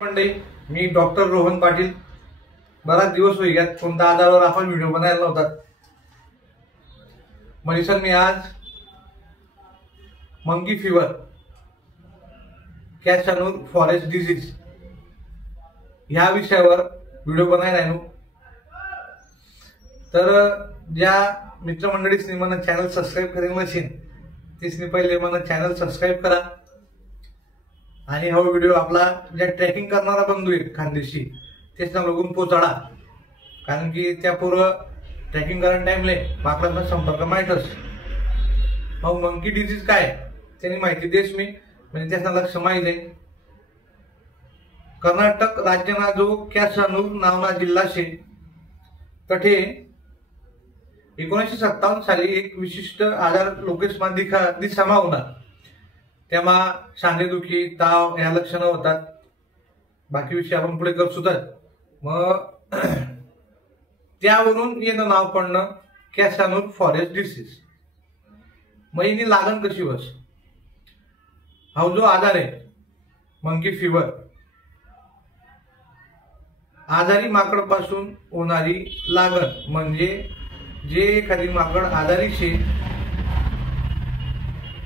मंडळी, मी डॉक्टर रोहन पाटील. बराच दिवस होई गयात कोणत्या आजारावर आपण व्हिडिओ बनायला नव्हता. मनीषर मी आज मंकी फीवर, कॅशनूर फॉरेस्ट डिसीज ह्या विषयावर व्हिडिओ बनायला आहे. तर ज्या मित्रमंडळींनी मला चॅनल सबस्क्राईब करेल नसेल तिसनी पहिले मला चॅनल सबस्क्राईब करा. आणि हा व्हिडिओ आपला ज्या ट्रॅकिंग करणारा बंधू आहे खानदेशी त्याच्या लोगून पोचाडा, कारण की त्या पूर्व ट्रॅकिंग करण्या टाइमले माकडांचा संपर्क माहीतच. मग मंकी डिसीज काय त्यांनी माहिती देस मी, म्हणजे त्याचा लक्ष माहीत आहे. कर्नाटक राज्यना जो कॅशनूर नावना जिल्हा शे तठे 1957 साली एक विशिष्ट आजार लोकेशमा दिसामा होणार. तेव्हा सांधेदुखी, ताव या लक्षणं होतात. बाकी विषय आपण पुढे करू सुद्धा. मग त्यावरून येणं नाव पडणं कॅशनूर फॉरेस्ट डिसीज. मग हिनी लागण कशी बस, हा जो आजार आहे मंकी फीवर, आजारी माकड पासून होणारी लागण, म्हणजे जे एखादी माकड आजारी शे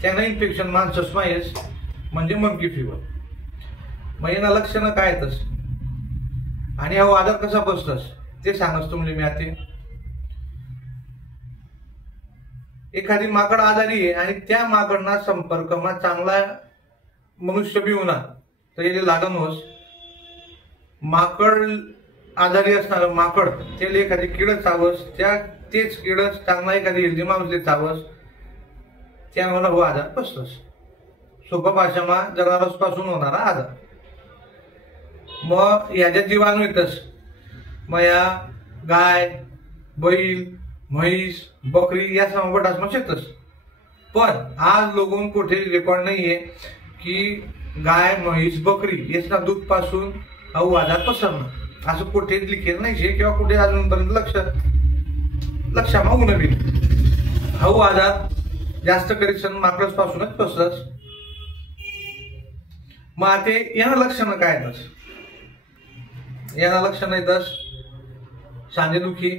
त्यांना इन्फेक्शन माणसं येस म्हणजे मंकी फीवर. मग यांना लक्षणं काय येतस आणि हा आजार कसा बसतस ते सांगस तुम्हाला मी. आता एखादी माकड आजारी आहे आणि त्या माकडना संपर्कमा चांगला मनुष्य बी होणार तर याला लागण होस. माकड आजारी असणार माकड त्याला एखादी किड चावस, तेच किड चांगला एखादी हेल्दी माणूस चावस, त्यामुळे हो आजार बसतोस. सोपा भाषामा जनावरांपासून होणारा आजार. मग ह्याच्यात जीवाणू येतस. मग या गाय, बैल, म्हैस, बकरी या समापटास मग येतस. पण आज लोगों कुठे रेकॉर्ड नाहीये की गाय, म्हैस, बकरी याच्या दूध पासून हा आजार पसरणं असं कुठेच लिखेल नाही किंवा कुठे अजूनपर्यंत लक्षा मागू नये. हा आजार जास्त करीक्षण माकडस पासूनच पसरस. मग आता यांना लक्षणं काय येतस, यांना लक्षणं येतस सांधेदुखी,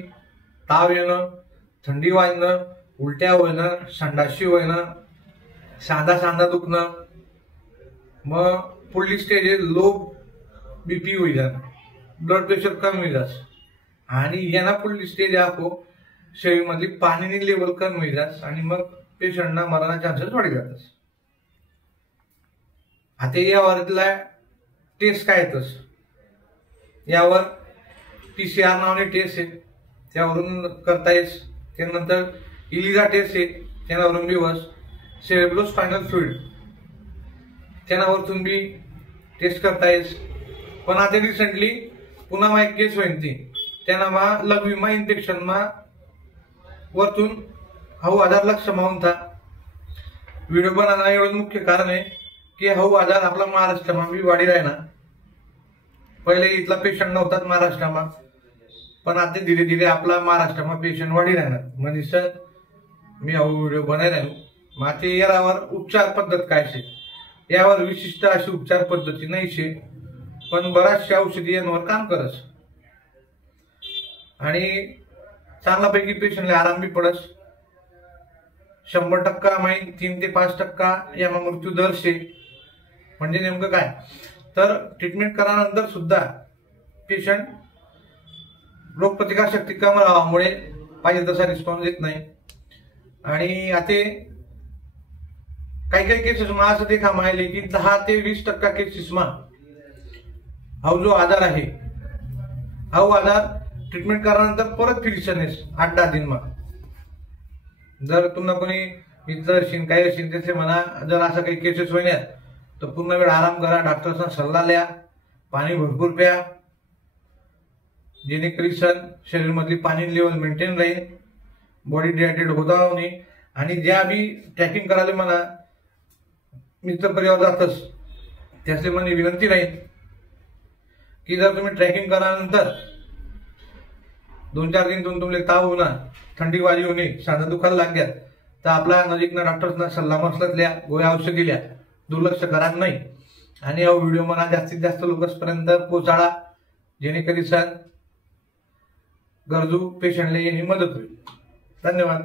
ताव येणं, थंडी वाजणं, उलट्या होणं, संडाशी होणं, सांधा दुखणं. मग पुढली स्टेज आहे लो बीपी होई जाणं, ब्लड प्रेशर कमी होई जास. आणि यांना पुढली स्टेज आहे शरीरमधली पाणीनी लेवल कमी होई जास आणि मग पेशंटना मरण्याचे चान्सेस वाढी जातात. आता यावरला टेस्ट काय येतस, यावर PCR नावाने टेस्ट आहे त्यावरून करता येस. त्यानंतर इलिजा टेस्ट आहे त्यावरून दिवस सेरेब्रोस्पायनल फ्लुइड त्यावर तुम्ही टेस्ट करता येस. पण आता रिसेंटली पुन्हा मा एक केस होईल ती त्यांना मा लघवीमा इन्फेक्शन मा वरतून हा आजार लक्ष मावून था. व्हिडिओ बनाना एवढं मुख्य कारण आहे की हा आजार आपला महाराष्ट्रामा बी वाढी राहिना. पहिले इथला पेशंट नव्हतात महाराष्ट्रामा, पण आता धीरे धीरे आपला महाराष्ट्रामा पेशंट वाढी राहणार. म्हणजे सर मी हा व्हिडिओ बनायला मग आता यावर उपचार पद्धत काय शे, यावर विशिष्ट अशी उपचार पद्धती नाही शे, पण बऱ्याचशा औषधी यांवर काम करस आणि चांगल्यापैकी पेशंटला आराम बी पडस. 100% माहीत 3 ते 5% या मृत्यू दर शे. म्हणजे नेमकं काय तर ट्रीटमेंट करानंतर सुद्धा पेशंट रोगप्रतिकार शक्ती कमी राहामुळे पाहिजे तसा रिस्पॉन्स देत नाही. आणि आता काही केसेस मा असं देखा माहिले की 10 ते 20% केसेस मा हा जो आजार आहे हा आजार ट्रीटमेंट करानंतर परत फिरशन 8-10 दिन मा. जर तुम्हाला कोणी मित्र असेल काही असेल त्याचे म्हणा जर असं काही केसेस होण्यात तर पूर्ण वेळ आराम करा, डॉक्टरचा सल्ला लिहा, पाणी भरपूर प्या, जेणेकरून शरीरमधली पाणी लेवल मेंटेन राहील, बॉडी डिहायड्रेट होता नाही. आणि ज्या बी ट्रॅकिंग करायला म्हणा मित्र परिवार जातच त्याचे मला विनंती राहील की जर तुम्ही ट्रॅकिंग करानंतर 2-4 दिन तुम्हाला ताव होणार, थंडी वाजी होणे, सांधा दुखायला लागल्यात तर आपला नजीकना डॉक्टरना सल्ला मसलत लिया, गोळ्या औषधी लिया, दुर्लक्ष करा नाही. आणि हा व्हिडिओ मला जास्तीत जास्त लोकांपर्यंत पोहोचाळा, जेणेकरून गरजू पेशंटला येणे मदत होईल. धन्यवाद.